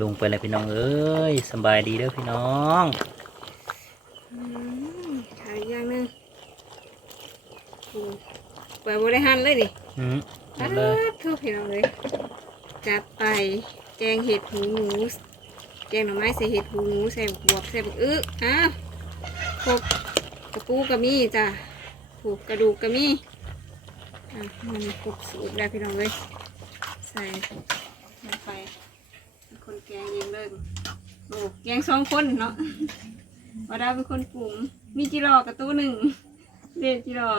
ลงไปเลยพี่น้องเอ้ยสำบายดีเด้อพี่น้องอืมขายอีกอย่างหนึงอืมเปิดบริหารเลยดิอืมหมอ้าดเลยทุกพี่น้องเลยจัดไปแกงเห็ดหูหนูแกงหน่อไม้ใส่เห็ดหูหนูใส่บวบใส่บักอึอ้าวพวกกระปูกระมี่จ้ะผูกกระดูกกระมี่อะมันครบสูตรแล้วพี่น้องเลยใส่ลงไปเป็น คนแกงเองเลยโอ้แกงสองคนเนาะวาดาเป็นคนปรุงมีจิรอกระตู้หนึ่งเด็ดจิรอ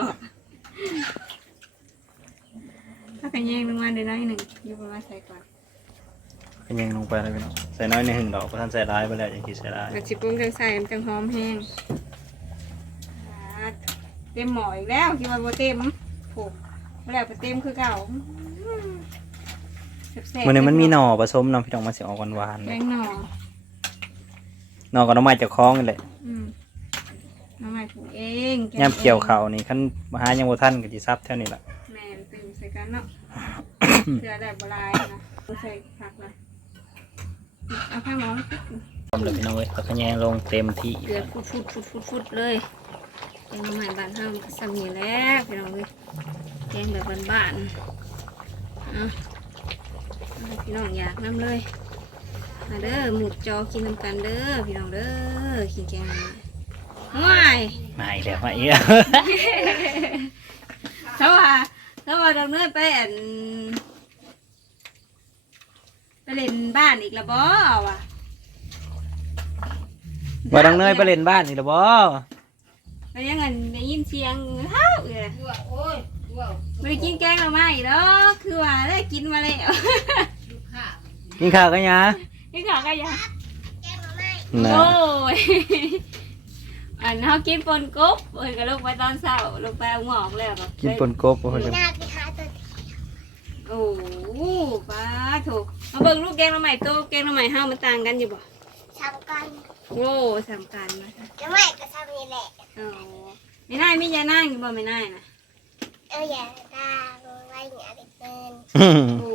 ถ้ากันแยงลงมาเดี๋ยวน้อยหนึ่งอยูประมาณใส่ก่อนเป็นยังลงไปเลยพี่น้องใส่น้อยในหนึ่งดอกเพราะท่านใส่ร้ายไปแล้วอย่างที่ใส่ร้ายแล้วจิปรุงจังใส่มันจังหอมแห้งอ่าเต็มหม้ออีกแล้วคิดว่าโบเต็มผูกแล้วไปเต็มคือเก่าอื มแซ่บๆมันนี้มันมีหน่อผสมเน้องพี่น้องมันสิออกหวานๆแกเลยงหน่อหน่อกับน้ำไม้จากคลองนี่แหละอืมน้องใหม่ผูกเองแกงย่ำเกี่ยวเขาวนี่ขั้นมาหายังบ่ท่านก็สิซับเท่านี้แหละแม่นตื่นใส่กันเนาะเสือได้บลายนะใส่ผักเลยเอาข้างน้องพร้อมเลยพี่น้องเอ้ยแล้วก็แยงลงเต็มที่เดือดฟุดฟุดฟุดฟุดฟุดเลยแกงใหม่บ้านเฮาสามีแล้วพี่น้องเลยแกงแบบบ้านๆเอาเอาให้ พี่น้องอยากน้ำเลย มาเด้อหมุดจอกินน้ำกันเด้อพี่น้องเด้อกินแกงหน่อไม้ว้ายมาอีกแล้วมาอีกแล้วถ้าว่าถ้าว่าดำเนินไปอันไปเล่นบ้านอีกและบ่วะว่าดังเนยไปเล่นบ้านนี่หรอบ่มันยังไงได้ยินเสียงเฮ้าเลยไม่ได้กินแกงหน่อไม้หรอกคือว่าได้กินมาแล้ว กินข้าวกันยะนี่ขอก็ยังนะโอ้ยอันเขากินปนกบเอ้ยก็ลงไปตอนเช้าลงไปเอาหมอกแล้วก็กินปนกบบ่ค่อยจะหน้าไปหาตัวโอ้โหป้าถูกมาเบิ่งลูกแกงหน่อไม้โตแกงหน่อไม้ห้ามันต่างกันอยู่บ่ทำกันโอ้สำคัญนะคะแล้วไม่ก็ทำนี่แหละอ๋อไม่ได้มียานั่งอยู่บ่ไม่ได้นะเอออย่าตาไว้อย่าไปเกินโอ้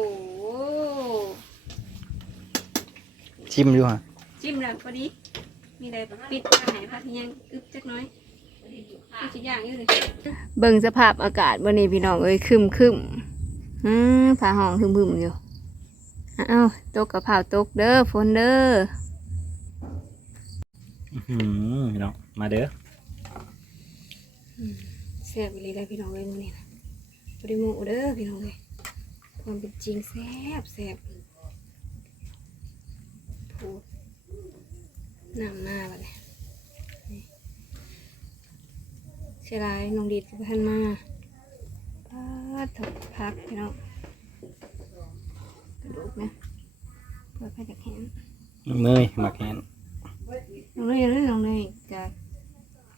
ชิมอยู่ฮะจิ้มแล้วพอดี มีอะไรปิดอาหารพักยังอึบจักหน้อยก็จะย่างอยู่เลยเบิ่งสภาพอากาศวันนี้พี่น้องเอ้ยคึมคึมอืมผ้าห้องคึมคึมอยู่อ้าวตกกับผ้าตกเด้อฝนเด้ออื้อหือพี่น้องมาเด้อแซ่บไปเลยได้อพี่น้องเอ้ยมื้อนี้นะบริโมเด้อพี่น้องเอ้ยความเป็นจริงแซ่บแซ่บ พูดน้ำหน้าบัดนี้นี่เสียดายน้องดีดกับท่านมาพาดถกพักพี่น้องกระดูกนะเปิดไปจากแขนน้องเนยมาแคนน้องเนยเรื่องน้องเนยจะ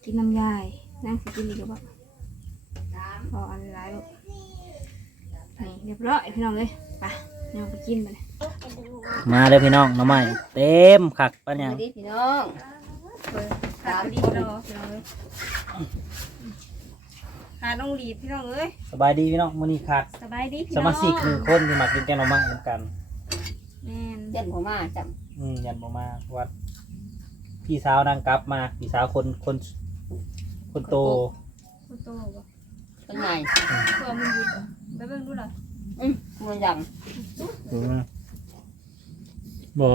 กินน้ำยายนั่งสิกินดีกับว่าพออันร้ายลูกนี่เรียบร้อยพี่น้องเลยไปเอาไปกินไปเลย มาเด้อพี่น้องหน้องใหม่เต็มคักปะเนี่ยดีพี่น้องสามดีพี่น้องพี่น้องเลยขาน้องดีดพี่น้องเอ้ยสบายดีพี่น้องมื้อนี้ขาดสบายดีพี่สน้องมาชิกหนึ่งคนที่มากินแกงหน่อไม้เหมือนกัน แม่นเจ็ดผมมาจับอืมยันบ่มาวัด พี่สาวนางกลับมา พี่สาวคนคนคนโตคุณโตบ่เป็นไงตัวมันอยู่บ่ไปเบิ่งดูเหรออืมมันยังอืม บ่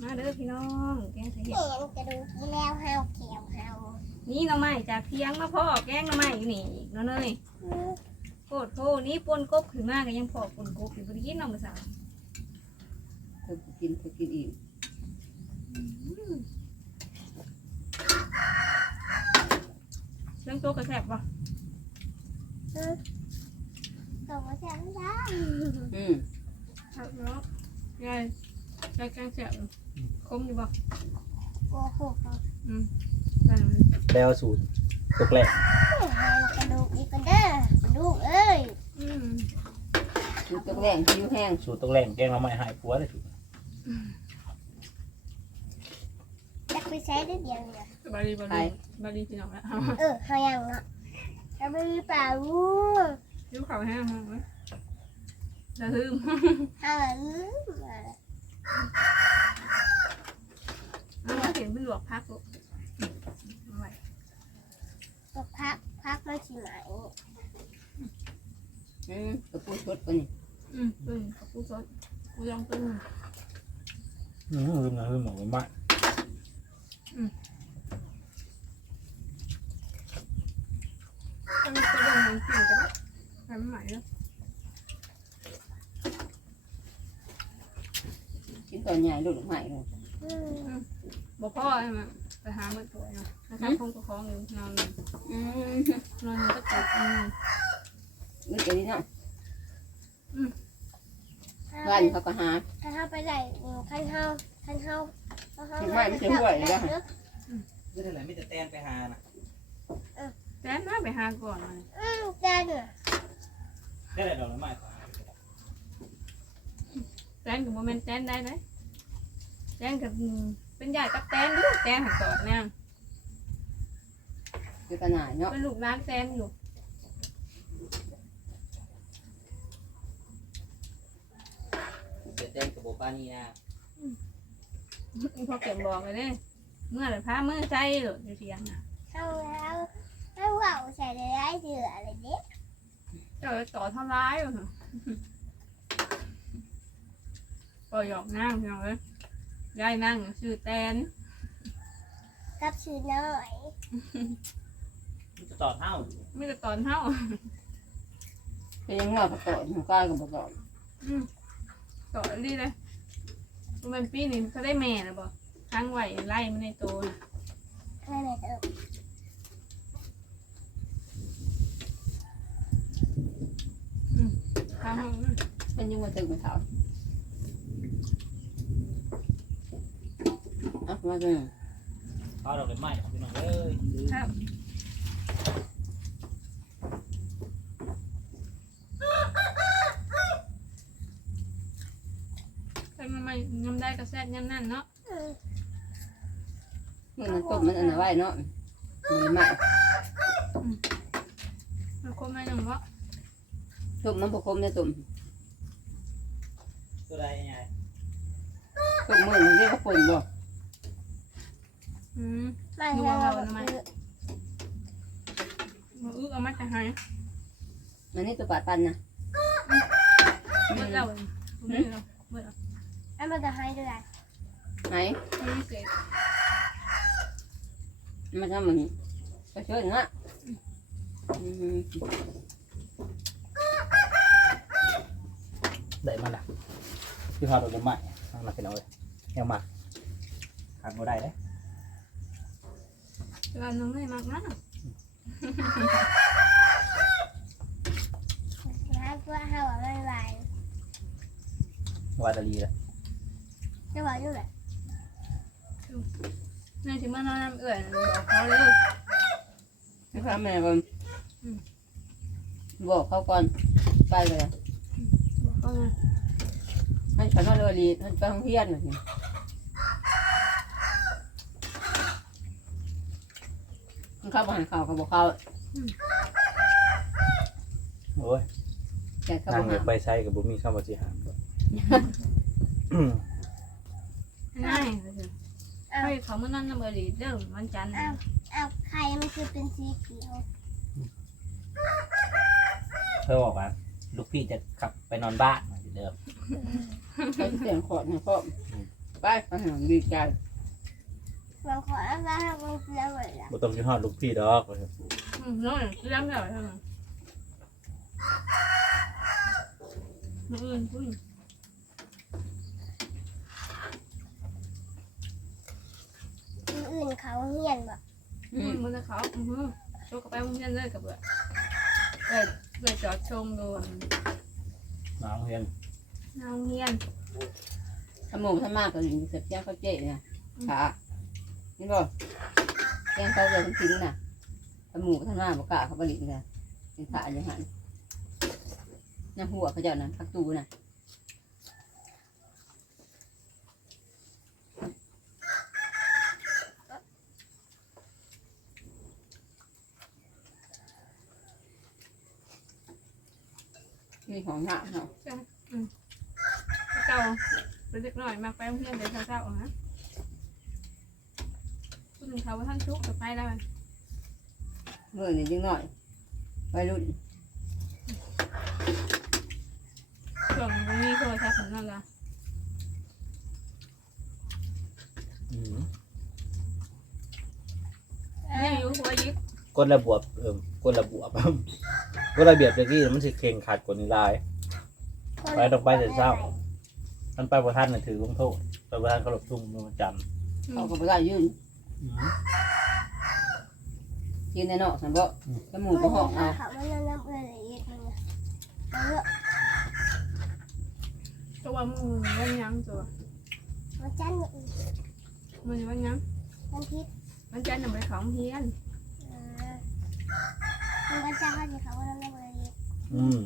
มาเด้อพี่น้องแกงใส่เห็ดเห็นกระดูกที่แล้วห้าวเขียวห้าวนี่หน้องไม้จากเทียงมาพ่อแกงหน้องไม้อยู่นี่อีกเนาะเนยโคตรโทนี่ปนกบขึ้นมากก็ยังพอปนกบอยู่บริกินน้องภาษาวเธอกินเธอกินอีกเรื่องโตกระแสบป่ะ ตัวมันจะไม่ได้อืม ครับเนาะยายยายแกงแสบอยู่คมอยู่ป่ะโกหกอืมได้ไหมแล้วสูตรตกแรกกระดูกอีกกันเด้อกระดูกเอ้ยอืมดูตะแรงคิ้วแห้งสูตรตกแรกแกงหน่อไม้หายผัวเลยสูตรจะไปใช้ได้เดียวเลยบารีบารีบารีพี่น้องละเออเขายังอะจะไปเปล่าวู้ยิ้วขาวแห้งมั้ง จะลืมถ้ามันลืมมาเอาเห็นเป็นหลวกพักลูกเอาไว้ก็พักพักมันสิไหมอืมกระปุกชดปะนี่อืมตึ้งกับปูซดปูยองตึ้ง อืมลืมนะลืมหมดมากตึ้งกระดงมันกินกันทำใหม่แล้ว กินตอนใหญ่ลูกใหม่เลยอืมบอกพ่อใช่ไหมไปหาเมื่อตัวเนาะนะครับคงประคองอยู่นอนอยู่อืมนอนอยู่ก็ตกอืมนึกจะดีเนาะถ้าร้านไปเขาก็หาถ้าเฮาไปได้อืมคันเฮาคันเฮาคันเฮาไม่ไม่ใช่ห่วยเลยนะนี่แหละไม่แต่แตนไปหานะแต่น่าไปหาก่อนเลยอืมจันได้แต่ดอกไม้ขอหา แตนกับโมเมนต์แตนได้ไหมแตนกับอืมเป็นใหญ่กับแตนดูแตนหักกอดเนี่ยคือขนาดเนาะเป็นลูกร้านแตนอยู่แต่แตนกับโบปานี่นะพอเก็บบอกเลยเนี่ยเมื่อไหร่พาเมื่อใจหลุดอยู่เทียงอะเฮาเฮาเฮาเอาใส่ได้ได้เดืออะไรเด้เจอต่อทำร้ายอยู่ ค่ะปล่อยหยอกนั่งพี่น้องเลยยายนั่งชื่อแตนกับชื่อน้อยมันจะต่อเท่าไม่แต่ตอนเท่าเป็นยังไงประกอบหัวกายกับประกอบอืมต่อรีเลยมันปีนี้เขาได้แม่นะบอกทั้งไหวไล่มันในโตนะนั่นแหละเออทั้งห้องเป็นยังไงตึกมันเถา อะมาดูเอาดอกไม้พี่น้องเอ้ยลืมครับใครมันไม่ยำได้ก็แซ่บยำนั่นเนาะอืมเมื่อมันต้มมันอันนั้นไว้เนาะมีมากมันคมไม่ยังวะต้มมันประคมเนี่ยต้มตัวใดยังไงต้มมือมันเรียกว่าป่นบ่ อืมไม่ใช่เราคือมาอึกเอามาจะหายอันนี้ตัวปาดปันนะเมื่อเราเมื่อเราเมื่อเราอันมันจะให้ด้วยไหนไม่เกิดมันทำมันไปช่วยนะอืมได้มาละพี่พาดอกไม้เอามาเป็นเอาเลยเฮียมาขาดบ่ได้เลย เราน้องไม่มากนะนะเพื่อให้ว่าไม่ไหววาดาลีเลยจะบอกอยู่ไหนในที่มันนอนน้ำเอื่อยบอกเขาเลยให้พ่อแม่ก่อนบอกเขาก่อนไปเลยบอกเขาไงให้ฉันว่าเลยรีให้ไปห้องเรียนหน่อยสิมัน เข้าไปหาข่าวเขาบอกเขาโอ้ยแต่เขานั่บงอกอยากหาไปใช้กับบุมีข้าวบริหารอืมง่ายเลยให้เขาเมื่อนั้นน้ำเอื่อยเดิมวันจันทร์อ้าวอ้าวไข่มันคือเป็นสีเขียวเธอบอกว่าลูกพี่จะขับไปนอนบ้านเหมือนเดิมเขาเสียงขอดนะพ่อไปไปหาดีใจ บางคนอ้างว่ามันเกลือหมดละบ่ต้องยี่ห้อลูกพี่ดอกอืมน้อยเลี้ยงได้เท่านั้นมืออื่นพูดที่อื่นเขาเฮียนแบบอืมมือเขาอือฮึโชกไปมึงยันเลยกับเบื่อเลยเลยจอดชมโดนน้องเรียนน้องเฮียนทำหมูทำมากก็อยู่เสียบแจ้งเขาเจ๊นะขา นี่บ่แจ้งเขาเลยทั้งทิ้งน่ะทำหมูทำมาบอกกะเขาผลิตนะเป็นขาอย่างหันน้ำหัวเขาเจ้านะพักตูน่ะมีของหนักเนาะเจ้าเป็นเด็กน้อยมาไปโรงเรียนแต่เช้าๆฮะ คุณถึงเขาว่าท่านชุกกับไปแล้วมันเมื่อนี่ยิ่งหน่อยวัยรุ่นช่วงตรงนี้โทรศัพท์ของนั่นละอืมนี่อยู่หัวยิกกดระบวบเอิ่มกดระบวบ กดระเบียบตะกี้มันสิเข่งขาดกว่านี้หลาย ไปต้องไปแต่เช้า มันไปประทันน่ะถือลงโทษไปประทันเขาหลบทุ่งมันจเขาก็บ่ได้ ยืนำอืมยืนในนอกสันบ่อืมจมูกก็ห้องเอาเขามันน้ำเกลือละเอียดมันเนี่ยแล้วก็ตัวมึงวันยังตัวมันจันทร์อีกมึงวันยังมันพิษมันจะนำไปของเฮียนอ่ามันก็จะเข้าใจเขาว่าน้ำเกลือละเอียดอืม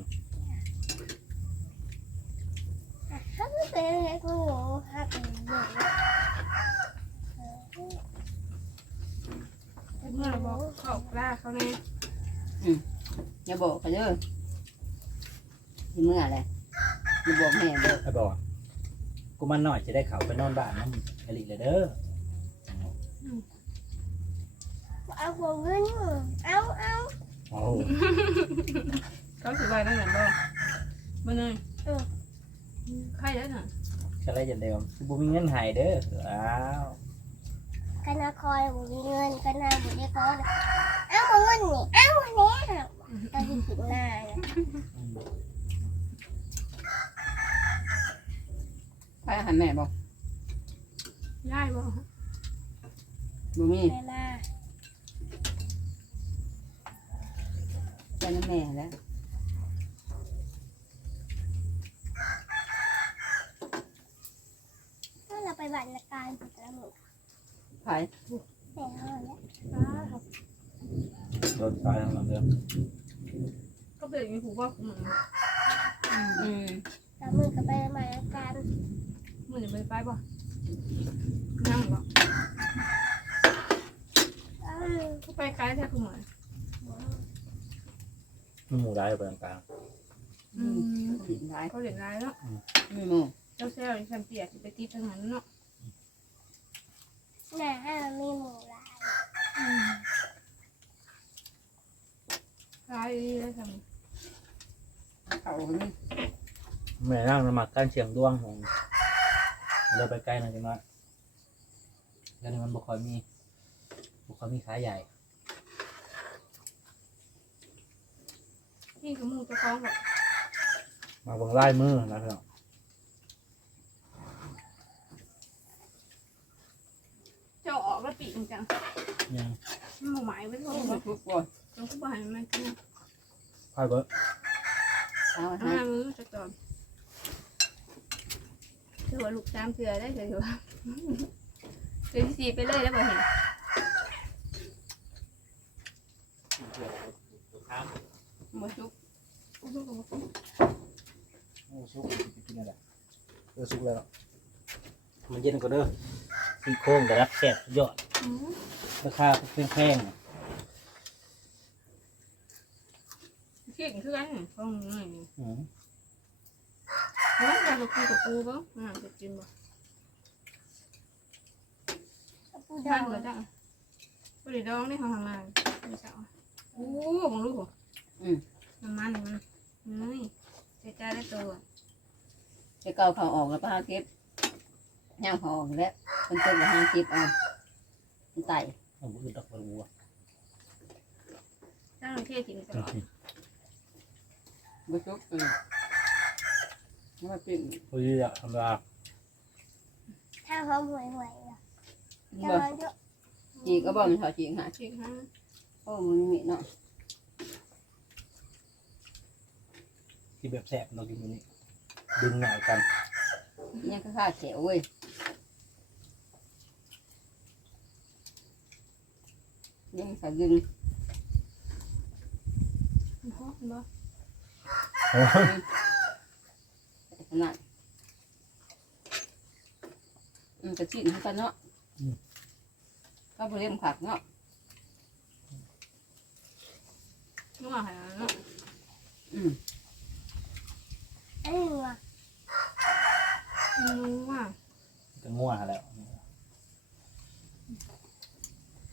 ถ้าไม่เป็นอะไรก็หนูหักหนูเออ เมื่อ บอกเขากล้าเขาเนี่ยอย่าบอกเขาเด้อที่เมื่ออะไรอย่าบอกแม่เด้อไอ้บอกกูมันหน่อยจะได้เขาไปนอนบ้านน้ำอลิเลยเด้อเอาหัวเงินเอาเอาโอ้เขาถือใบนั่นแหละบอกมาเลยใครได้หน่ะก็เลยจะเดิมบุมีเงินใหายเด้ออ้าว กันาคอยบุมีเงินกันาบุได้คอเอ้าวเงินนี่เอ้าเนี่ยตอนที่ถึงหน้าเนี่ยอืมไปหันแม่บอกย่ายบอกบ่มีแม่มาใจน้ำแม่แล้วถ้าเราไปบัตรการฝึกละหมึก ไผ่แต่เอาเนี่ยรถตายทั้งหมดเลยก็เป็นอย่างนี้ผูกว่ามึงอืมละหมึกก็ไปบัตรละการมึงจะไปไปบ่นั่งบ่อืมก็ไปไกลแท้คุณหมอมันหมูได้ไปต่างอืมผิดร้ายเขาเรียนไรแล้วมีหมูเจ้าเซลล์ฉันเปียกไปตีทางนั้นเนาะ หน้าห้ามีหมูลายไรแล้วทเขาก็มีๆแม่นั่งนมักการเชียงดวงของเราไปใกล้หน่อยจังน้อยแล้วนี่มันบุคอยมีบุคอยมีขาใหญ่ำนี่คือมูจะคล้องแบบมาเบังไล่มือนะพี่น้อง เจ้า ออกแล้วปีกจังยังมันหมายไว้ทั่วบ่บ่ทุกบ่ต้องผู้บ่ายมันกินไพ่เบิร์เอาไว้ให้ห้ามือจะตอนถือว่าลูกสามเถื่อได้ถือว่าถือที่สี่ไปเลยแล้วบ่เห็นบ่ทุกโอ้ซุกกินอะไรเออซุกแล้วมันเย็นกว่าเด้อ ซี่โครงแต่รับแซ่บสุดยอดอืมราคาแพงๆเก่งคือกันฟังหน่อยอืมแล้วเราจะคุยกับปูบ้างอ่าจะกินบ่ปูดทาอนงเหรอจ้ะปูดีดองนี่เขาทำงานไม่เช้าโอ้บังลูกน้ำมันมันนี่เจ๊จ้าได้ตัวจะเกาเขาออกแล้วก็หาเก็บ ย่างเขาออกแล้วมันต้นก็หาเก็บเอามันไต่เอาบุญดอกบัวจ้างเทจริงตลอดบ่ทุกเออนี่ว่าเป็นพอดีอะธรรมดาถ้าหอมหวยหวยอะจะบ่มาเยอะจีก็บ่มันเท่าจีหาจริงฮะโอ้มันมีเนาะที่แบบแซ่บเรากินตัวนี้ดึงหน่อยกัน ยังก็ค่าแขวเว้ย ยังสะดึงมันหอมบ่ขนาดอืมกระชิ้นเท่ากันเนาะก็บริเวณผักเนาะนัวหาเนาะอืมอันนี้ว่ะรู้ว่าก็ง่วงแล้ว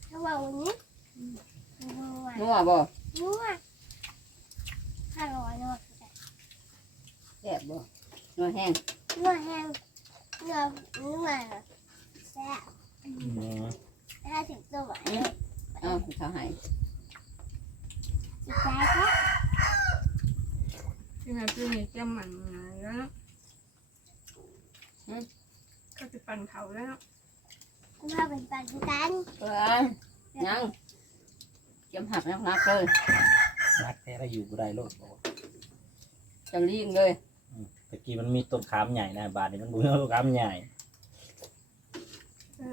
ถ้าว่าวันนี้ นัวนัวบ่นัวถ้าร้อยนัวแซ่บบ่นัวแห้งนัวแห้งนัวนัวแซ่บอืมถ้าถึงตัวหวานเอ้าเขาให้จิตใจเขาที่แม่พี่นี่จะหมันงานแล้วเนาะก็จะปั่นเขาแล้วเนาะถ้าเป็นปันกันเอ้ยยัง เก็บหักนักๆเลยรักแท้ได้อยู่บ่ได้โลดบอกว่าจะลิงเลยตะกี้มันมีต้นขามใหญ่นะบาดนี้มันบ่มีต้นขามใหญ่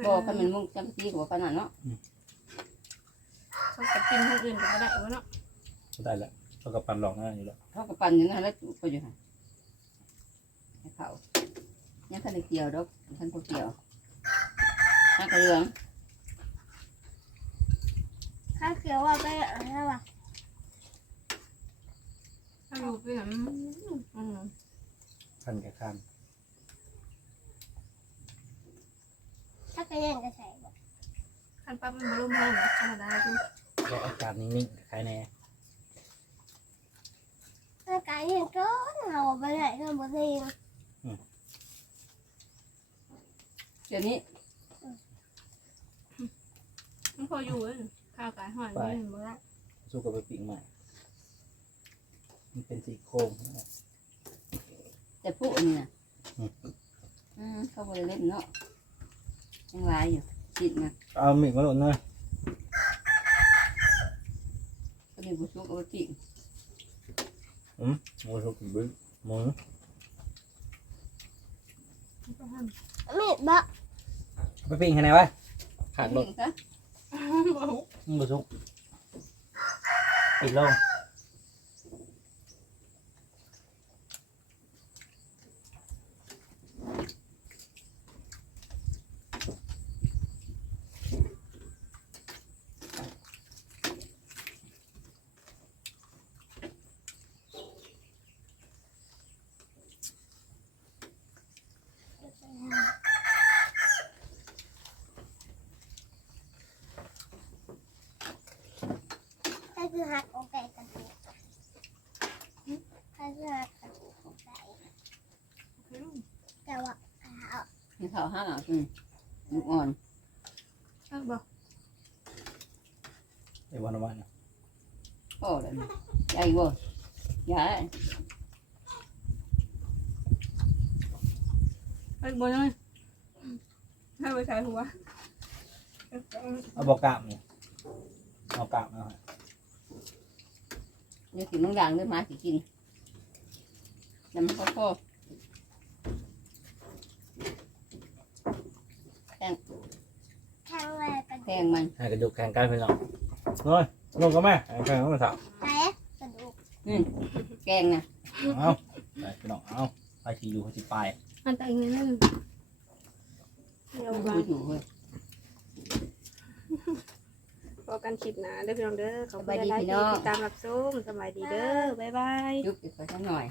บ่คันมันมุงจังซี่ก็บ่ขนาดเนาะเขาจะกินคนอื่นก็ได้วะเนาะบ่ได้แล้วเขาก็ปั่นหลอกนั่นอยู่แล้วเขาก็ปั่นอยู่นั่นแล้วจุก็อยู่หั่นให้เขายังคันได้เกี่ยวดอกคันบ่เกี่ยวนักเหลือง ข้าเขียวว่าไปอะไรวะถ้าอยู่ไปแบบอืมคันกับคันถ้าไปเล่นก็ใส่แบบคันปั๊บมันบรมแห้งธรรมดาดูก็อากาศนิ่งๆคล้ายแน่ร่างกายเล่นก็เราไปไหนก็บ่ได้เดี๋ยวนี้มันพออยู่เลย ข้าวกายหอยนี่เห็นบ่ละสู้กับไปปีกใหม่ มันเป็นสีโครงนะแต่ผู้อันนี้น่ะอืมอืมเขาบ่ได้เล่นเนาะยังหลายอยู่คิดมาเอาหมิกมาหล่นเลยก็มีบุสุกเอาไปปิ้งหมูสุกบึ้งหมูมันก็ห้ามมีดบ่ไปปิ้งให้ไหนวะขาดหลดปิ้งซะ บ่หุหมูสุกปิดลง คือหักอกไก่กันดูถ้าคือหักกระดูกอกไก่แต่ว่าเอาให้เขาห้าอะอืมลูกอ่อนเอาบ่ไอ้วันวันพ่อเลยใหญ่บ่ใหญ่ไปบ่เลยให้ไปใส่หัวเอาบอกกามนี่เอากามเอา เดี๋ยวกินบางอย่างเลยมาสิกินน้ำข้าวโพดทางแรกกระแพดูกงมันให้กระดูกแข่งกันไปหน่อยน้อยลงก็แม่แข่งกันมาสาวไหนกระดูกแกงนะเอาไปพี่น้องเอาไปที่อยู่ที่ไปมันแต่งเงินนึงเดี๋ยวดูบ้าถูกเลยพ อกันคลิปหนาเด้อพี่น้องเด้อขอบคุณหลายๆที่ติดตามรับชมสบายดีเด้อบ๊ายบาย ยุบอีกสักหน่อย